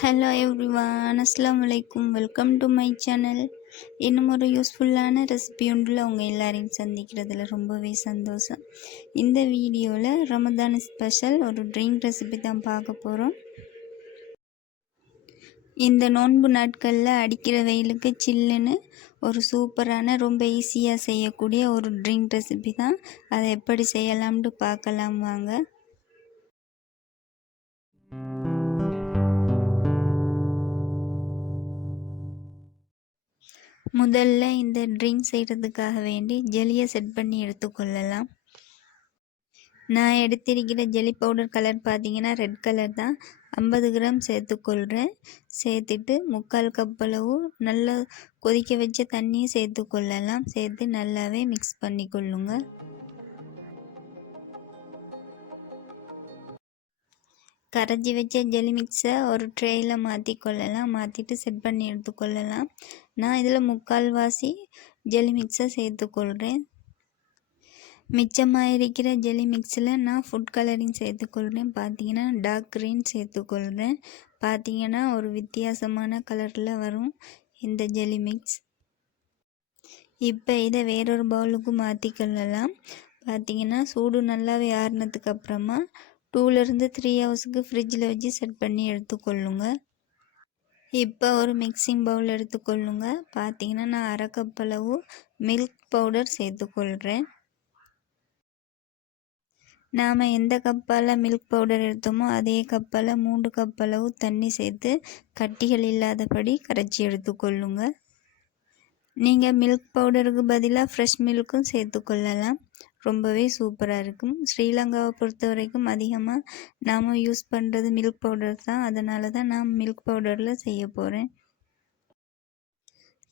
Hello everyone, அஸ்ஸலாமு அலைக்கும். Welcome to my channel. இன்னும் ஒரு யூஸ்ஃபுல்லான ரெசிபி ஒன்றில் உங்கள் எல்லாரையும் சந்திக்கிறதுல ரொம்பவே சந்தோஷம். இந்த வீடியோவில் ரமதான் ஸ்பெஷல் ஒரு ட்ரிங்க் ரெசிபி தான் பார்க்க போகிறோம். இந்த நோன்பு நாட்களில் அடிக்கிற வெயிலுக்கு சில்லுன்னு ஒரு சூப்பரான ரொம்ப ஈஸியாக செய்யக்கூடிய ஒரு ட்ரிங்க் ரெசிபி தான். அதை எப்படி செய்யலாம்னு பார்க்கலாம் வாங்க. முதல்ல இந்த ட்ரிங்க் செய்கிறதுக்காக வேண்டி ஜெல்லியை செட் பண்ணி எடுத்துக்கொள்ளலாம். நான் எடுத்திருக்கிற ஜெல்லி பவுடர் கலர் பார்த்தீங்கன்னா ரெட் கலர் தான். 50 கிராம் சேர்த்துக்கொள்கிறேன். சேர்த்துட்டு 3/4 கப் அளவு நல்லா கொதிக்க வச்ச தண்ணியும் சேர்த்துக்கொள்ளலாம். சேர்த்து நல்லாவே மிக்ஸ் பண்ணி கொள்ளுங்க. கரைச்சி வச்ச ஜெல்லி மிக்ஸை ஒரு ட்ரேயில் மாற்றிக்கொள்ளலாம். மாற்றிட்டு செட் பண்ணி எடுத்துக்கொள்ளலாம். நான் இதில் 3/4 வாசி ஜெல்லி மிக்ஸை சேர்த்துக்கொள்கிறேன். மிச்சமாக இருக்கிற ஜெல்லி மிக்ஸில் நான் ஃபுட் கலரிங் சேர்த்துக்கொள்கிறேன். பார்த்தீங்கன்னா டார்க் க்ரீன் சேர்த்துக்கொள்கிறேன். பார்த்தீங்கன்னா ஒரு வித்தியாசமான கலரில் வரும் இந்த ஜெல்லி மிக்ஸ். இப்போ இதை வேறொரு பவுலுக்கு மாற்றிக்கொள்ளலாம். பார்த்தீங்கன்னா சூடு நல்லாவே ஆறுனதுக்கு அப்புறமா 2லேருந்து 3 ஹவர்ஸுக்கு ஃப்ரிட்ஜில் வச்சு செட் பண்ணி எடுத்துக்கொள்ளுங்க. இப்போ ஒரு மிக்சிங் பவுல் எடுத்துக்கொள்ளுங்க. பார்த்தீங்கன்னா நான் 1/2 கப் அளவு மில்க் பவுடர் சேர்த்துக்கொள்கிறேன். நாம் எந்த கப்பால் மில்க் பவுடர் எடுத்தோமோ அதே கப்பால் 3 கப் அளவு தண்ணி சேர்த்து கட்டிகள் இல்லாதபடி கரைச்சி எடுத்துக்கொள்ளுங்க. நீங்கள் மில்க் பவுடருக்கு பதிலாக ஃப்ரெஷ் மில்க்கும் சேர்த்துக்கொள்ளலாம். ரொம்பவே சூப்பராக இருக்கும். ஸ்ரீலங்காவை பொறுத்த வரைக்கும் அதிகமாக நாம் யூஸ் பண்ணுறது மில்க் பவுடர் தான். அதனால தான் நான் மில்க் பவுடரில் செய்ய போகிறேன்.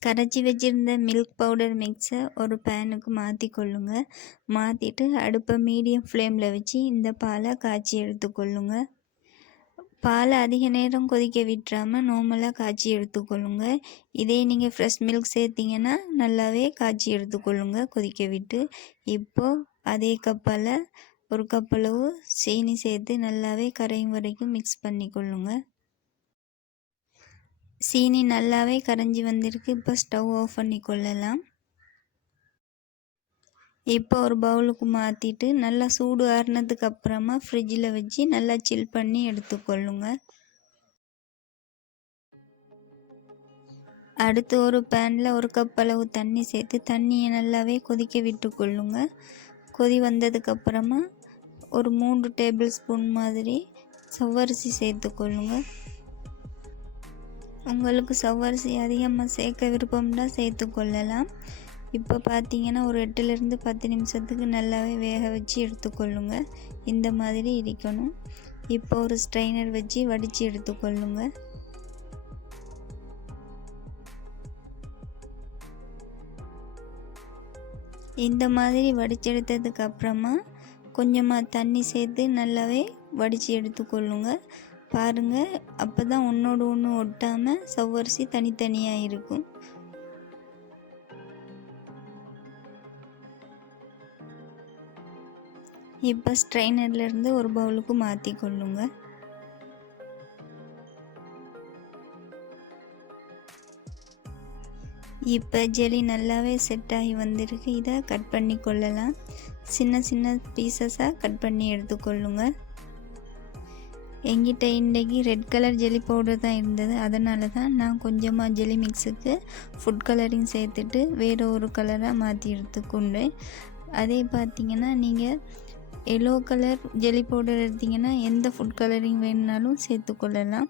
கரைச்சி வச்சுருந்த மில்க் பவுடர் மிக்ஸை ஒரு பேனுக்கு மாற்றிக்கொள்ளுங்க. மாற்றிட்டு அடுப்பை மீடியம் ஃப்ளேமில் வச்சு இந்த பாலை காய்ச்சி எடுத்துக்கொள்ளுங்க. பாலை அதிக நேரம் கொதிக்க விட்டுறாமல் நார்மலாக காய்ச்சி எடுத்துக்கொள்ளுங்க. இதே நீங்கள் ஃப்ரெஷ் மில்க் சேர்த்திங்கன்னா நல்லாவே காய்ச்சி எடுத்துக்கொள்ளுங்க கொதிக்க விட்டு. இப்போது அதே கப்பால் 1 கப் அளவு சீனி சேர்த்து நல்லாவே கரையும் வரைக்கும் மிக்ஸ் பண்ணிக்கொள்ளுங்க. சீனி நல்லாவே கரைஞ்சி வந்திருக்கு. இப்போ ஸ்டவ் ஆஃப் பண்ணி கொள்ளலாம். இப்போ ஒரு பவுலுக்கு மாற்றிட்டு நல்லா சூடு ஆறுனதுக்கு அப்புறமா ஃப்ரிட்ஜில் வச்சு நல்லா சில் பண்ணி எடுத்துக்கொள்ளுங்க. அடுத்து ஒரு பேனில் 1 கப் அளவு தண்ணி சேர்த்து தண்ணியை நல்லாவே கொதிக்க விட்டு கொள்ளுங்க. கொதி வந்ததுக்கப்புறமா ஒரு 3 டேபிள் ஸ்பூன் மாதிரி சவ்வரிசி சேர்த்துக்கொள்ளுங்க. உங்களுக்கு சவ்வரிசி அதிகமாக சேர்க்க விருப்பம்னா சேர்த்துக்கொள்ளலாம். இப்போ பார்த்தீங்கன்னா ஒரு 8லேருந்து 10 நிமிஷத்துக்கு நல்லாவே வேக வச்சு எடுத்துக்கொள்ளுங்க. இந்த மாதிரி இருக்கணும். இப்போ ஒரு ஸ்ட்ரைனர் வச்சு வடித்து எடுத்துக்கொள்ளுங்க. இந்த மாதிரி வடிச்செடுத்ததுக்கு அப்புறமா கொஞ்சமாக தண்ணி சேர்த்து நல்லாவே வடித்து எடுத்துக்கொள்ளுங்க. பாருங்கள், அப்போ தான் ஒன்றோடு ஒன்று ஒட்டாமல் சவ்வரிசி தனித்தனியாக இருக்கும். இப்போ ஸ்ட்ரைனர்லேருந்து ஒரு பவுலுக்கு மாற்றிக்கொள்ளுங்க. இப்போ ஜெல்லி நல்லாவே செட் ஆகி வந்திருக்கு. இதை கட் பண்ணி கொள்ளலாம். சின்ன சின்ன பீசஸாக கட் பண்ணி எடுத்துக்கொள்ளுங்க. எங்கிட்ட இன்றைக்கி ரெட் கலர் ஜெல்லி பவுடர் தான் இருந்தது. அதனால தான் நான் கொஞ்சமாக ஜெல்லி மிக்ஸுக்கு ஃபுட் கலரிங் சேர்த்துட்டு வேறு ஒரு கலராக மாற்றி எடுத்துக்கொண்டேன். அதே பார்த்திங்கன்னா நீங்கள் எல்லோ கலர் ஜெல்லி பவுடர் எடுத்திங்கன்னா எந்த ஃபுட் கலரிங் வேணுனாலும் சேர்த்துக்கொள்ளலாம்.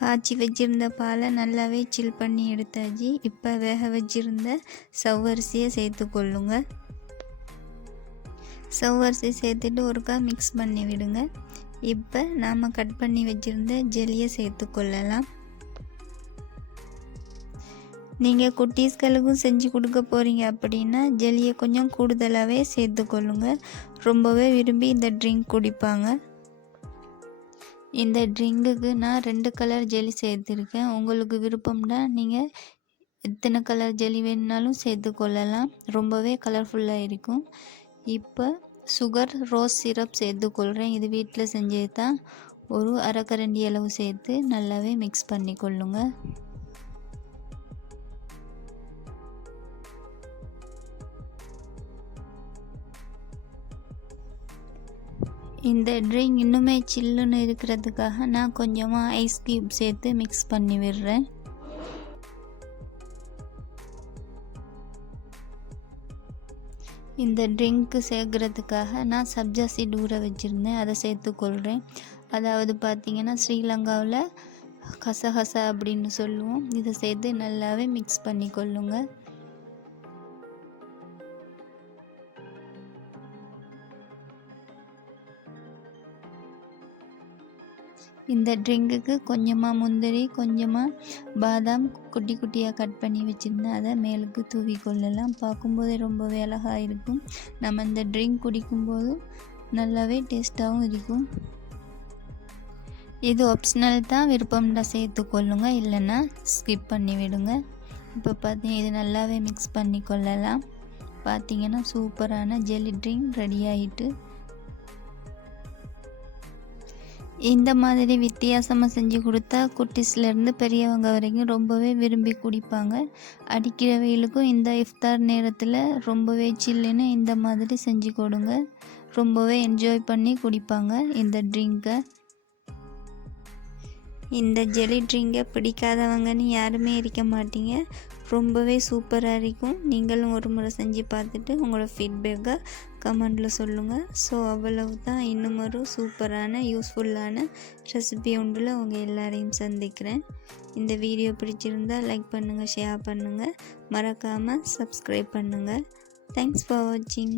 காய்ச்சி வச்சுருந்த பாலை நல்லாவே சில் பண்ணி எடுத்தாச்சு. இப்போ வேக வச்சுருந்த சவ்வரிசியை சேர்த்துக்கொள்ளுங்க. சவ்வரிசி சேர்த்துட்டு ஒருக்கா மிக்ஸ் பண்ணி விடுங்க. இப்போ நாம் கட் பண்ணி வச்சுருந்த ஜெல்லியை சேர்த்துக்கொள்ளலாம். நீங்கள் குட்டீஸ்களுக்கும் செஞ்சு கொடுக்க போகிறீங்க அப்படின்னா ஜெல்லியை கொஞ்சம் கூடுதலாகவே சேர்த்துக்கொள்ளுங்க. ரொம்பவே விரும்பி இந்த ட்ரிங்க் குடிப்பாங்க. இந்த ட்ரிங்குக்கு நான் 2 கலர் ஜெல்லி சேர்த்துருக்கேன். உங்களுக்கு விருப்பம்னா நீங்கள் எத்தனை கலர் ஜெல்லி வேணுனாலும் சேர்த்துக்கொள்ளலாம். ரொம்பவே கலர்ஃபுல்லாக இருக்கும். இப்போ சுகர் ரோஸ் சிரப் சேர்த்துக்கொள்கிறேன். இது வீட்டில் செஞ்சது தான். ஒரு அரைக்கரண்டி அளவு சேர்த்து நல்லாவே மிக்ஸ் பண்ணி கொள்ளுங்க. இந்த ட்ரிங்க் இன்னுமே சில்லுன்னு இருக்கிறதுக்காக நான் கொஞ்சமாக ஐஸ் க்யூப் சேர்த்து மிக்ஸ் பண்ணி விடுறேன். இந்த ட்ரிங்க்கு சேர்க்குறதுக்காக நான் சப்ஜா சீட் ஊற வச்சுருந்தேன், அதை சேர்த்துக்கொள்கிறேன். அதாவது பார்த்திங்கன்னா ஸ்ரீலங்காவில் கசகசா அப்படின்னு சொல்லுவோம். இதை சேர்த்து நல்லாவே மிக்ஸ் பண்ணி கொள்ளுங்க. இந்த ட்ரிங்க்குக்கு கொஞ்சமாக முந்திரி, கொஞ்சமாக பாதாம் குட்டி குட்டியாக கட் பண்ணி வச்சுருந்தேன், அதை மேலுக்கு தூவி கொள்ளலாம். பார்க்கும்போதே ரொம்பவே அழகாக இருக்கும். நம்ம இந்த ட்ரிங்க் குடிக்கும்போது நல்லாவே டேஸ்ட்டாகவும் இருக்கும். இது ஆப்ஷனல் தான், விருப்பம்னா சேர்த்துக்கொள்ளுங்க, இல்லைன்னா ஸ்கிப் பண்ணி விடுங்க. இப்போ பார்த்தீங்கன்னா இது நல்லாவே மிக்ஸ் பண்ணி கொள்ளலாம். பார்த்தீங்கன்னா சூப்பரான ஜெல்லி ட்ரிங்க் ரெடி ஆகிட்டு. இந்த மாதிரி வித்தியாசமாக செஞ்சு கொடுத்தா குட்டீஸ்லேருந்து பெரியவங்க வரைக்கும் ரொம்பவே விரும்பி குடிப்பாங்க. அடிக்கிற வெயிலுக்கும் இந்த இஃப்தார் நேரத்தில் ரொம்பவே சில்லுன்னு இந்த மாதிரி செஞ்சு கொடுங்க. ரொம்பவே என்ஜாய் பண்ணி குடிப்பாங்க இந்த ட்ரிங்கை. இந்த ஜெல்லி ட்ரிங்கை பிடிக்காதவங்கன்னு யாருமே இருக்க மாட்டீங்க. ரொம்பவே சூப்பராக இருக்கும். நீங்களும் ஒரு முறை செஞ்சு பார்த்துட்டு உங்களோட ஃபீட்பேக்கை கமெண்டில் சொல்லுங்கள். ஸோ அவ்வளவு தான். இன்னும் ஒரு சூப்பரான யூஸ்ஃபுல்லான ரெசிபி ஒன்றில் உங்கள் எல்லாரையும் சந்திக்கிறேன். இந்த வீடியோ பிடிச்சிருந்தால் லைக் பண்ணுங்கள், ஷேர் பண்ணுங்கள், மறக்காமல் சப்ஸ்கிரைப் பண்ணுங்கள். தேங்க்ஸ் ஃபார் வாட்சிங்.